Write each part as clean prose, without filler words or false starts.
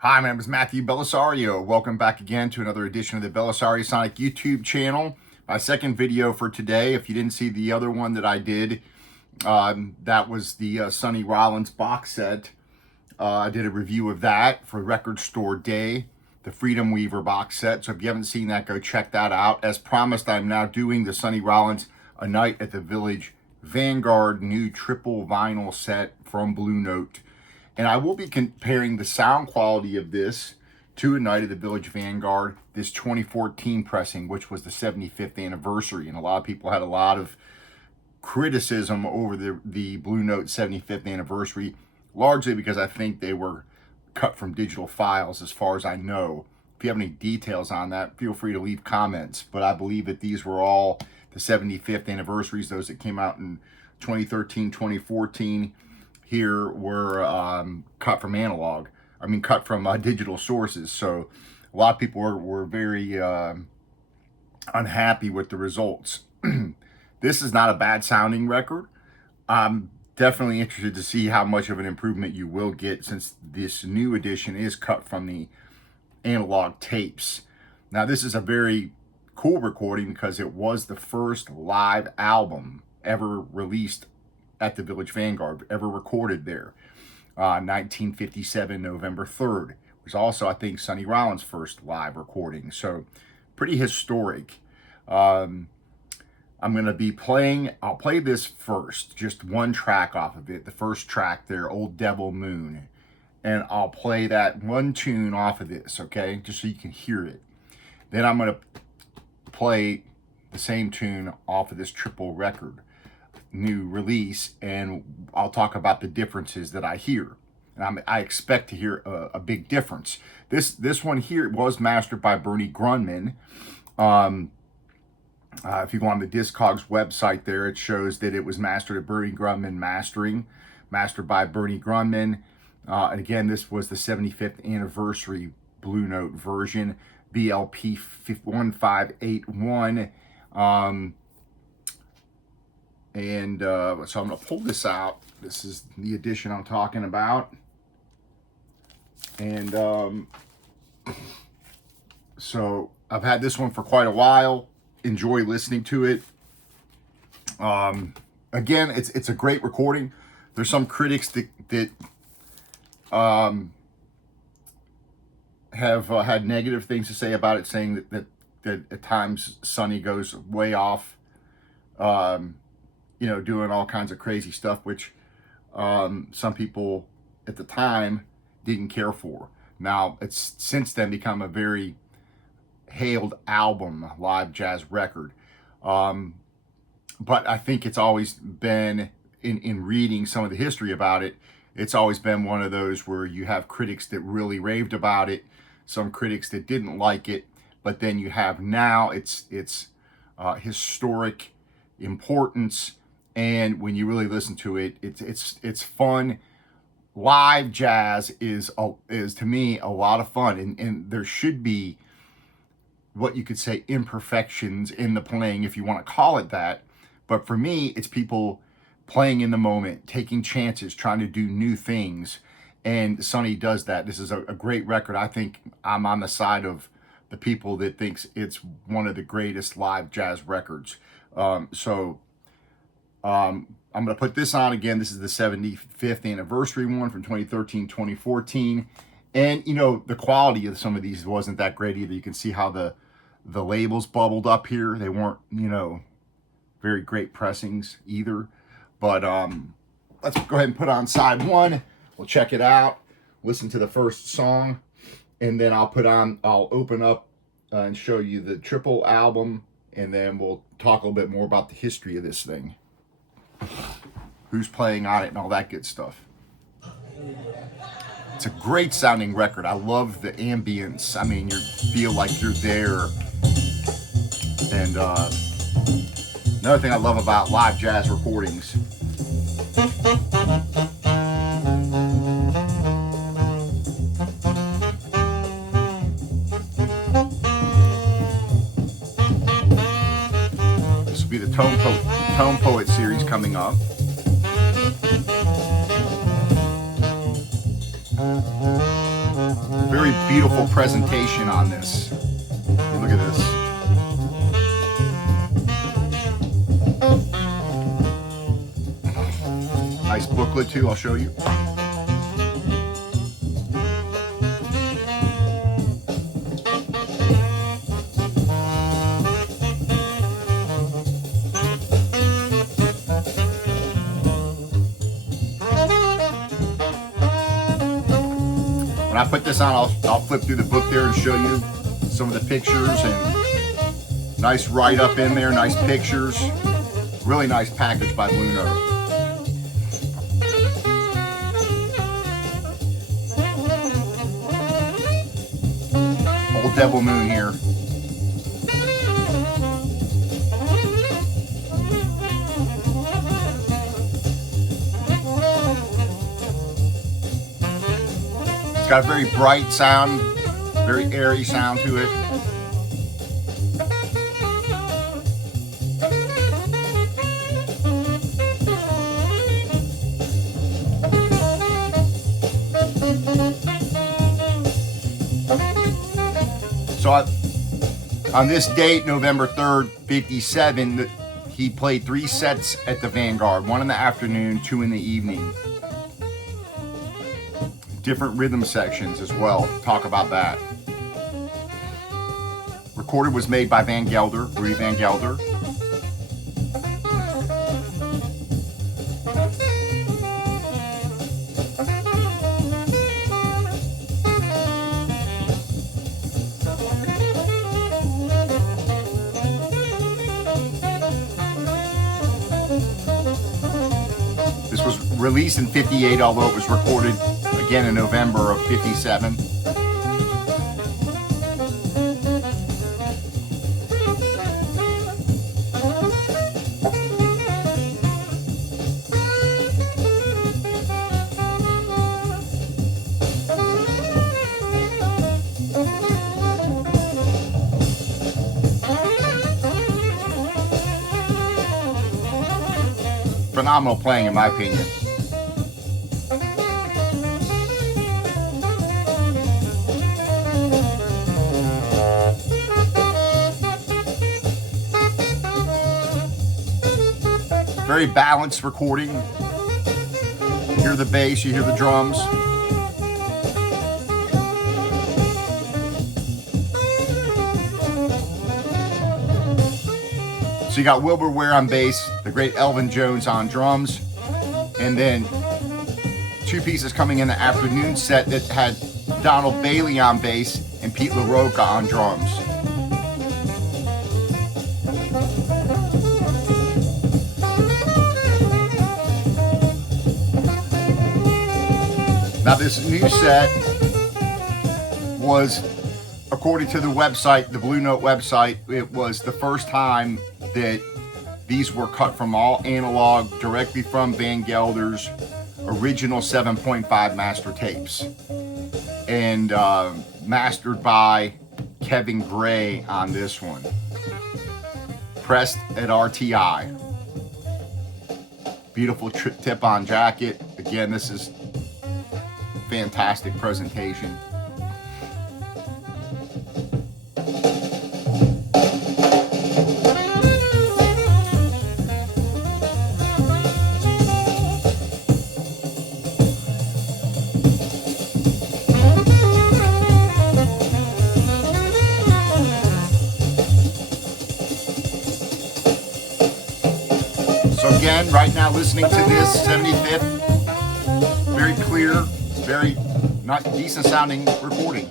Hi, my name is Matthew Belisario. Welcome back again to another edition of the Belisario Sonic YouTube channel. My second video for today. If you didn't see the other one that I did, that was the Sonny Rollins box set. I did a review of that for Record Store Day, the Freedom Weaver box set. So if you haven't seen that, go check that out. As promised, I'm now doing the Sonny Rollins A Night at the Village Vanguard new triple vinyl set from Blue Note. And I will be comparing the sound quality of this to A Night at the Village Vanguard, this 2014 pressing, which was the 75th anniversary. And a lot of people had a lot of criticism over the Blue Note 75th anniversary, largely because I think they were cut from digital files, as far as I know. If you have any details on that, feel free to leave comments. But I believe that these were all the 75th anniversaries, those that came out in 2013, 2014. Here were cut from cut from digital sources. So a lot of people were very unhappy with the results. This is not a bad sounding record. I'm definitely interested to see how much of an improvement you will get, since this new edition is cut from the analog tapes. Now, this is a very cool recording because it was the first live album ever released at the Village Vanguard, ever recorded there. 1957, November 3rd. It was also, I think, Sonny Rollins' first live recording. So, pretty historic. I'm going to be playing, I'll play this first, just one track off of it. The first track there, Old Devil Moon. And I'll play that one tune off of this, okay? Just so you can hear it. Then I'm going to play the same tune off of this triple record, new release, and I'll talk about the differences that I hear. And I expect to hear a big difference. This one here was mastered by Bernie Grundman. If you go on the Discogs website there, it shows that it was mastered at Bernie Grundman Mastering, mastered by Bernie Grundman. And again, this was the 75th anniversary Blue Note version, BLP 1581. So I'm going to pull this out. This is the edition I'm talking about. And so I've had this one for quite a while. Enjoy listening to it. Again, it's a great recording. There's some critics that have had negative things to say about it, saying that at times Sonny goes way off, doing all kinds of crazy stuff, which some people at the time didn't care for. Now, it's since then become a very hailed album, live jazz record. But I think it's always been, in reading some of the history about it, it's always been one of those where you have critics that really raved about it, some critics that didn't like it, but then you have now its historic importance. And when you really listen to it, it's fun. Live jazz is to me a lot of fun, and there should be what you could say imperfections in the playing, if you want to call it that. But for me, it's people playing in the moment, taking chances, trying to do new things, and Sonny does that. This is a great record. I think I'm on the side of the people that thinks it's one of the greatest live jazz records. I'm going to put this on again. This is the 75th anniversary one from 2013, 2014. And, the quality of some of these wasn't that great either. You can see how the labels bubbled up here. They weren't, very great pressings either. But let's go ahead and put on side one. We'll check it out, listen to the first song, and then I'll open up and show you the triple album, and then we'll talk a little bit more about the history of this thing, who's playing on it, and all that good stuff. It's a great sounding record. I love the ambience. I mean, you feel like you're there. And another thing I love about live jazz recordings, this will be the Tone Poet series coming up. Very beautiful presentation on this. Look at this. Nice booklet too, I'll show you. When I put this on, I'll flip through the book there and show you some of the pictures, and nice write-up in there, nice pictures. Really nice package by Blue Note. Old Devil Moon here. It's got a very bright sound, very airy sound to it. So on this date, November 3rd, 57, he played 3 sets at the Vanguard, 1 in the afternoon, 2 in the evening. Different rhythm sections as well. Talk about that. Recorded was made by Van Gelder, Rudy Van Gelder. This was released in 58, although it was recorded again in November of 57. Phenomenal playing, in my opinion. Very balanced recording. You hear the bass, you hear the drums. So you got Wilbur Ware on bass, the great Elvin Jones on drums, and then 2 pieces coming in the afternoon set that had Donald Bailey on bass and Pete LaRocca on drums. Now this new set was, according to the website, the Blue Note website, it was the first time that these were cut from all analog, directly from Van Gelder's original 7.5 master tapes, and mastered by Kevin Gray on this one. Pressed at RTI. Beautiful tip-on jacket. Again, this is fantastic presentation. So again, right now listening to this 75th, very clear, very not decent sounding recording.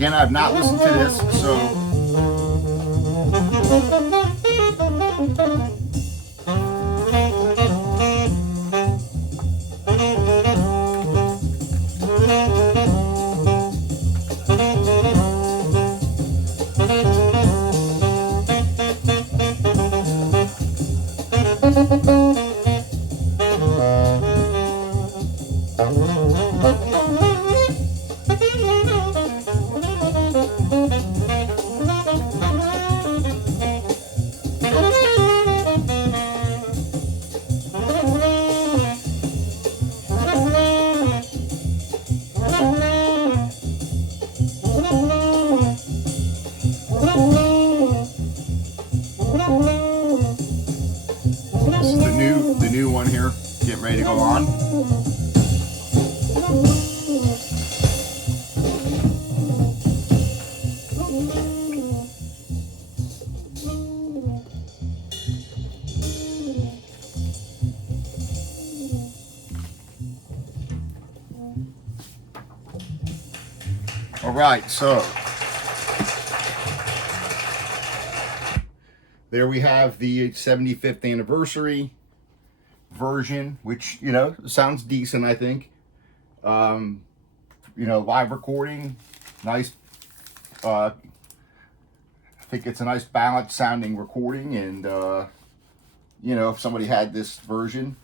Again, I've not listened to this, so this is the new one here, getting ready to go on. All right, so there we have the 75th anniversary version, which, you know, sounds decent, I think. You know, live recording, nice. I think it's a nice balanced sounding recording, and you know, if somebody had this version,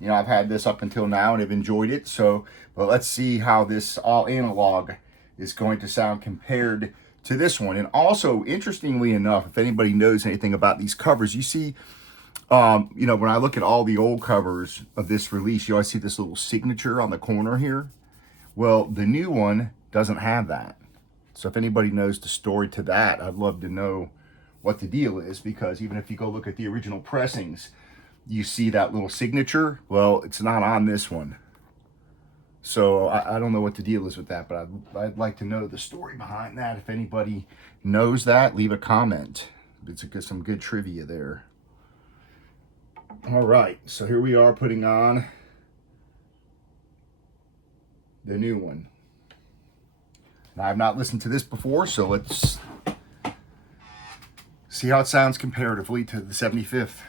you know, I've had this up until now and have enjoyed it. So, but let's see how this all analog is going to sound compared to this one. And also, interestingly enough, if anybody knows anything about these covers, you see, you know, when I look at all the old covers of this release, you always see this little signature on the corner here. Well, the new one doesn't have that. So if anybody knows the story to that, I'd love to know what the deal is, because even if you go look at the original pressings, you see that little signature. Well, it's not on this one. So I don't know what the deal is with that, but I'd like to know the story behind that. If anybody knows that, leave a comment. It's some good trivia there. All right, so here we are putting on the new one. Now, I've not listened to this before, so let's see how it sounds comparatively to the 75th.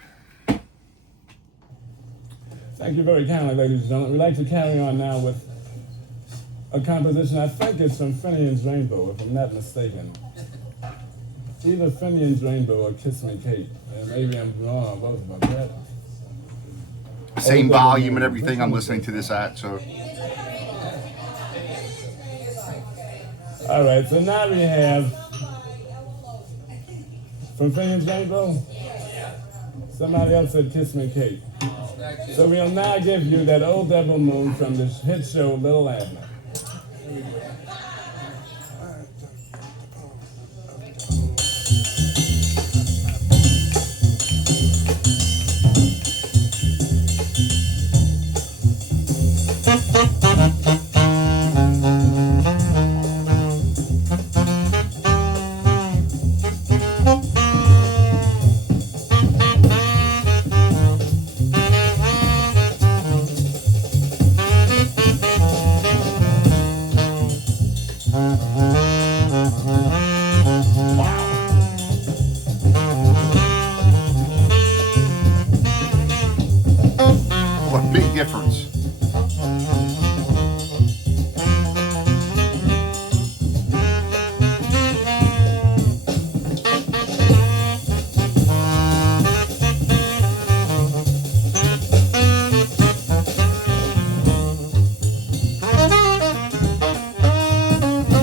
Thank you very kindly, ladies and gentlemen. We'd like to carry on now with a composition. I think it's from Finian's Rainbow, if I'm not mistaken. Either Finian's Rainbow or Kiss Me Kate. Maybe I'm wrong on both of them. Same volume and everything I'm listening to this at, so. All right, so now we have from Finian's Rainbow. Somebody else said Kiss Me Kate. So we'll now give you that old Devil Moon from the hit show Little Abner. Big difference.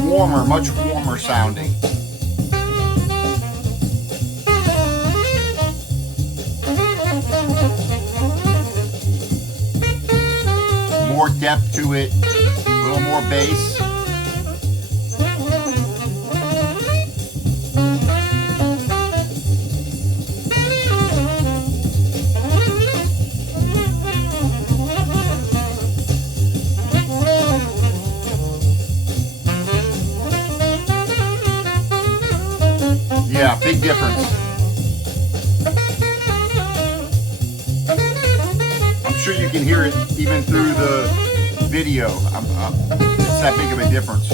Warmer, much warmer sounding. More depth to it, a little more bass. Yeah, big difference. I'm sure you can hear it even through the video. It's that big of a difference.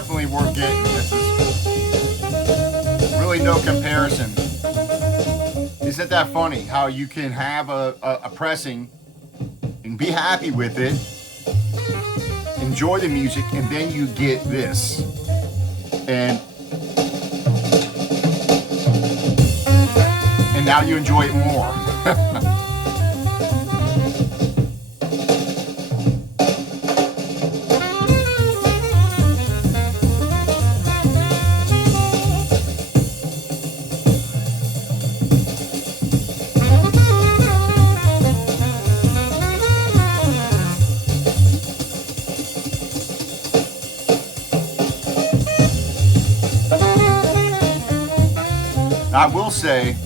definitely worth getting. This is really no comparison. Isn't that funny how you can have a pressing and be happy with it, enjoy the music, and then you get this. And now you enjoy it more. I will say,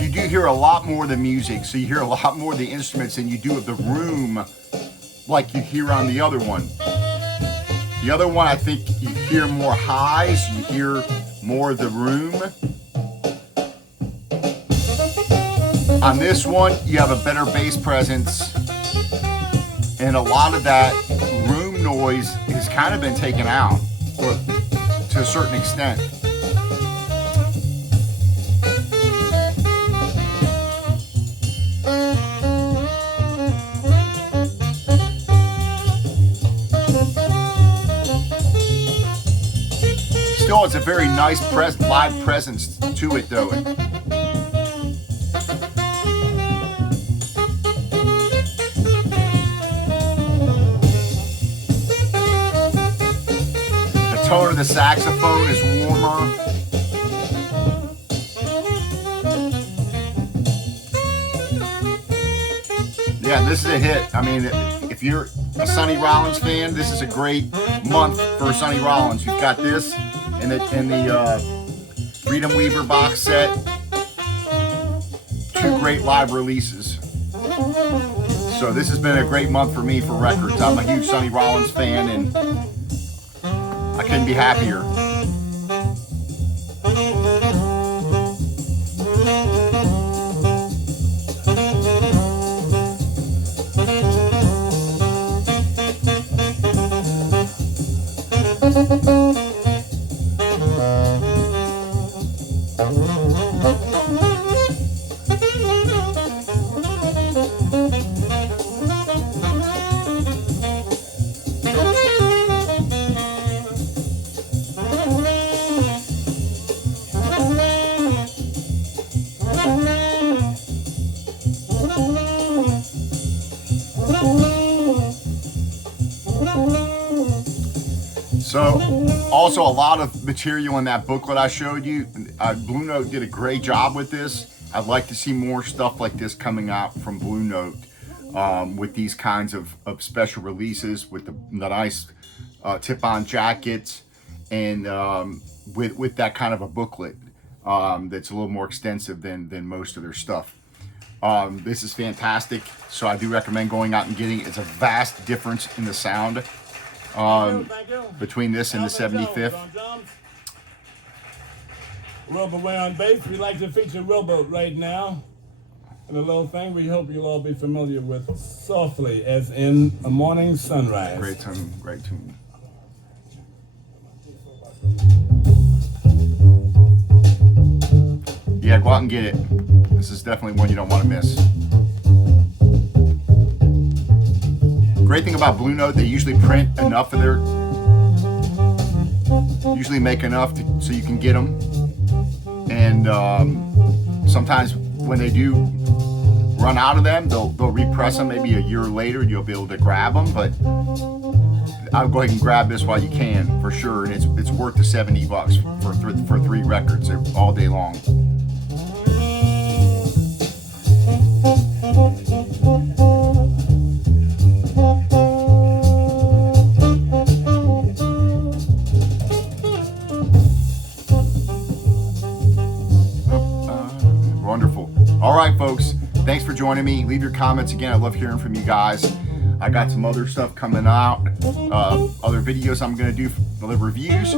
you do hear a lot more of the music, so you hear a lot more of the instruments than you do of the room like you hear on the other one. The other one, I think you hear more highs, you hear more of the room. On this one, you have a better bass presence, and a lot of that room noise has kind of been taken out to a certain extent. Still, it's a very nice live presence to it, though. The tone of the saxophone is warmer. Yeah, this is a hit. I mean, if you're a Sonny Rollins fan, this is a great month for Sonny Rollins. You've got this and the Freedom Weaver box set. Two great live releases. So this has been a great month for me for records. I'm a huge Sonny Rollins fan, and I couldn't be happier. So, also a lot of material in that booklet I showed you. Blue Note did a great job with this. I'd like to see more stuff like this coming out from Blue Note with these kinds of special releases with the nice tip-on jackets and with that kind of a booklet that's a little more extensive than most of their stuff. This is fantastic, so I do recommend going out and getting it. It's a vast difference in the sound between this and the 75th. Rowboat Way on bass. We like to feature Rowboat right now. And a little thing we hope you'll all be familiar with, Softly, as in A Morning Sunrise. Great tune, great tune. Yeah, go out and get it. This is definitely one you don't want to miss. Great thing about Blue Note, they usually print enough of their, usually make enough so you can get them. And sometimes when they do run out of them, they'll repress them maybe a year later. You'll be able to grab them, but I'll go ahead and grab this while you can for sure. And it's worth the $70 for 3 records all day long. Wonderful. All right, folks, thanks for joining me. Leave your comments. Again, I love hearing from you guys. I got some other stuff coming out, other videos I'm going to do, other reviews,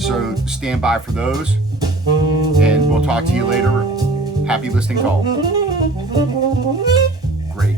so stand by for those, and we'll talk to you later. Happy listening to all. Great.